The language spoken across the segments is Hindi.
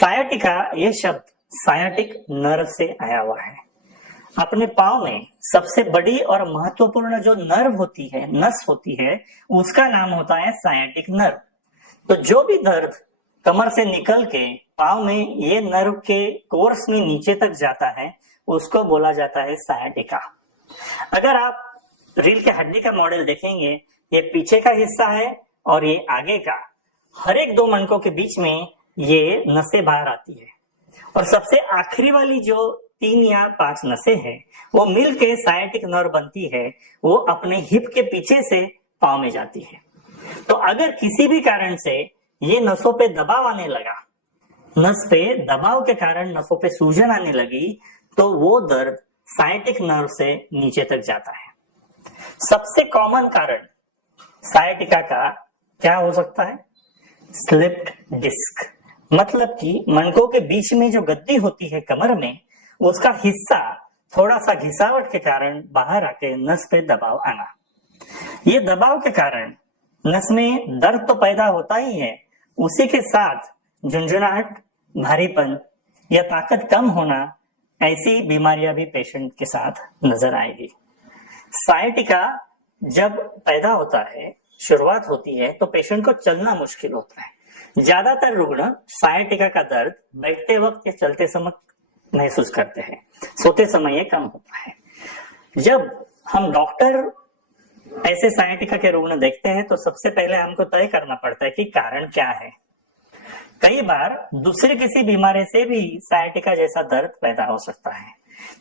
सायाटिका ये शब्द सायाटिक नर्व से आया हुआ है। अपने पाँव में सबसे बड़ी और महत्वपूर्ण जो नर्व होती है, नस होती है, उसका नाम होता है सायाटिक नर्व। तो जो भी दर्द कमर से निकल के पाँव में ये नर्व के कोर्स में नीचे तक जाता है, उसको बोला जाता है सायाटिका। अगर आप रीढ़ के हड्डी का मॉडल देखेंगे, ये पीछे का हिस्सा है और ये आगे का। हर एक दो मणकों के बीच में ये नसें बाहर आती है और सबसे आखिरी वाली जो 3 या 5 नसें हैं, वो मिलके सायाटिक नर्व बनती है। वो अपने हिप के पीछे से पाँव में जाती है। तो अगर किसी भी कारण से ये नसों पे दबाव आने लगा, नस पे दबाव के कारण नसों पे सूजन आने लगी, तो वो दर्द सायाटिक नर्व से नीचे तक जाता है। सबसे कॉमन कारण सायाटिका का क्या हो सकता है? स्लिप्ड डिस्क, मतलब कि मणकों के बीच में जो गद्दी होती है कमर में, उसका हिस्सा थोड़ा सा घिसावट के कारण बाहर आके नस पे दबाव आना। ये दबाव के कारण नस में दर्द तो पैदा होता ही है, उसी के साथ झुंझुनाहट, भारीपन या ताकत कम होना, ऐसी बीमारियां भी पेशेंट के साथ नजर आएगी। सायाटिका जब पैदा होता है, शुरुआत होती है, तो पेशेंट को चलना मुश्किल होता है। ज्यादातर रुग्ण सायाटिका का दर्द बैठते वक्त या चलते समय महसूस करते हैं, सोते समय ये कम होता है। जब हम डॉक्टर ऐसे सायाटिका के रुग्ण देखते हैं, तो सबसे पहले हमको तय करना पड़ता है कि कारण क्या है। कई बार दूसरी किसी बीमारी से भी सायाटिका जैसा दर्द पैदा हो सकता है।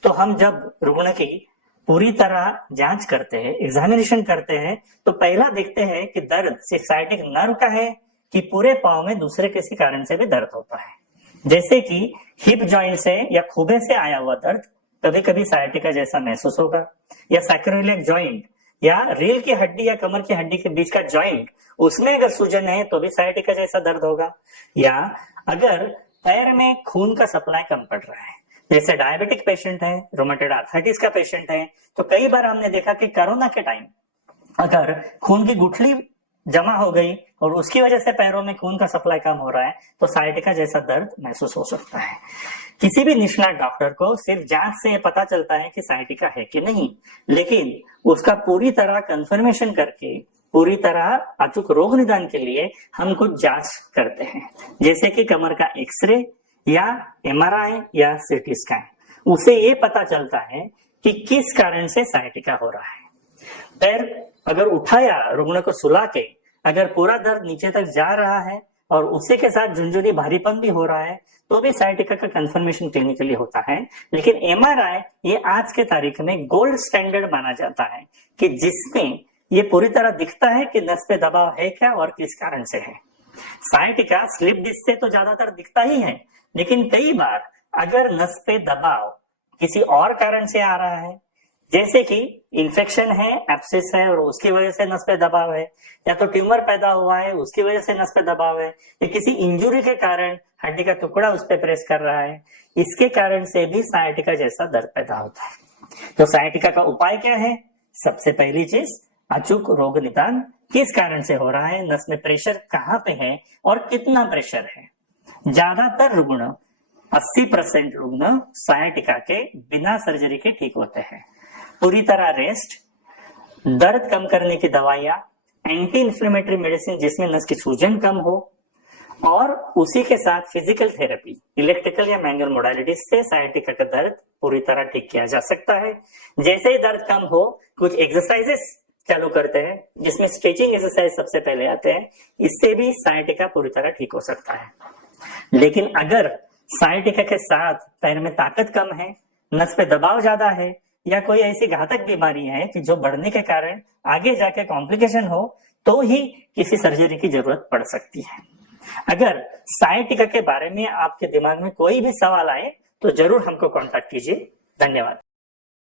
तो हम जब रुग्ण की पूरी तरह जांच करते हैं, एग्जामिनेशन करते हैं, तो पहला देखते हैं कि दर्द सिर्फ सायाटिक नर्व का है कि पूरे पाँव में दूसरे किसी कारण से भी दर्द होता है। जैसे कि हिप जॉइंट से या खूबे से आया हुआ दर्द कभी कभी सायाटिका जैसा महसूस होगा, या सैक्रोइलियक जॉइंट या रीढ़ की हड्डी या कमर की हड्डी के बीच का जॉइंट, उसमें अगर सूजन है तो भी सायाटिका जैसा दर्द होगा। या अगर पैर में खून का सप्लाई कम पड़ रहा है, जैसे डायबिटिक पेशेंट है, रोमेटॉइड आर्थराइटिस का पेशेंट है, तो कई बार हमने देखा कि कोरोना के टाइम अगर खून की गुठली जमा हो गई और उसकी वजह से पैरों में खून का सप्लाई कम हो रहा है, तो सायाटिका जैसा दर्द महसूस हो सकता है। किसी भी निष्णात डॉक्टर को सिर्फ जांच से पता चलता है कि सायाटिका है कि नहीं, लेकिन उसका पूरी तरह कंफर्मेशन करके, पूरी तरह अचूक रोग निदान के लिए हम कुछ जांच करते हैं, जैसे कि कमर का एक्सरे या MRI या CT स्कैन। उसे ये पता चलता है कि किस कारण से सायाटिका हो रहा है। पैर अगर उठाया, रुग्ण को सुला के, अगर पूरा दर्द नीचे तक जा रहा है और उसी के साथ झुंझुनी भारीपन भी हो रहा है, तो भी सायाटिका का कंफर्मेशन क्लिनिकली होता है। लेकिन MRI ये आज के तारीख में गोल्ड स्टैंडर्ड माना जाता है कि जिसमें ये पूरी तरह दिखता है कि नस पे दबाव है क्या और किस कारण से है। सायाटिका स्लिप डिस्क से तो ज्यादातर दिखता ही है, लेकिन कई बार अगर नस पे दबाव किसी और कारण से आ रहा है, जैसे कि इन्फेक्शन है, एब्सेस है और उसकी वजह से नस पे दबाव है, या तो ट्यूमर पैदा हुआ है उसकी वजह से नस पे दबाव है, या किसी इंजुरी के कारण हड्डी का टुकड़ा उस पे प्रेस कर रहा है, इसके कारण से भी सायाटिका जैसा दर्द पैदा होता है। तो सायाटिका का उपाय क्या है? सबसे पहली चीज, अचूक रोग निदान, किस कारण से हो रहा है, नस में प्रेशर कहाँ पे है और कितना प्रेशर है। ज्यादातर रुग्ण 80% रुग्ण सायाटिका के बिना सर्जरी के ठीक होते हैं। पूरी तरह रेस्ट, दर्द कम करने की दवाइयां, एंटी इंफ्लेमेटरी मेडिसिन जिसमें नस की सूजन कम हो, और उसी के साथ फिजिकल थेरेपी, इलेक्ट्रिकल या मैनुअल मोडालिटीज से सायाटिका का दर्द पूरी तरह ठीक किया जा सकता है। जैसे ही दर्द कम हो, कुछ एक्सरसाइजेस चालू करते हैं, जिसमें स्ट्रेचिंग एक्सरसाइज सबसे पहले आते हैं, इससे भी सायाटिका पूरी तरह ठीक हो सकता है। लेकिन अगर सायाटिका के साथ पैर में ताकत कम है, नस पे दबाव ज्यादा है, या कोई ऐसी घातक बीमारी है कि जो बढ़ने के कारण आगे जाके कॉम्प्लिकेशन हो, तो ही किसी सर्जरी की जरूरत पड़ सकती है। अगर सायाटिका के बारे में आपके दिमाग में कोई भी सवाल आए, तो जरूर हमको कांटेक्ट कीजिए। धन्यवाद।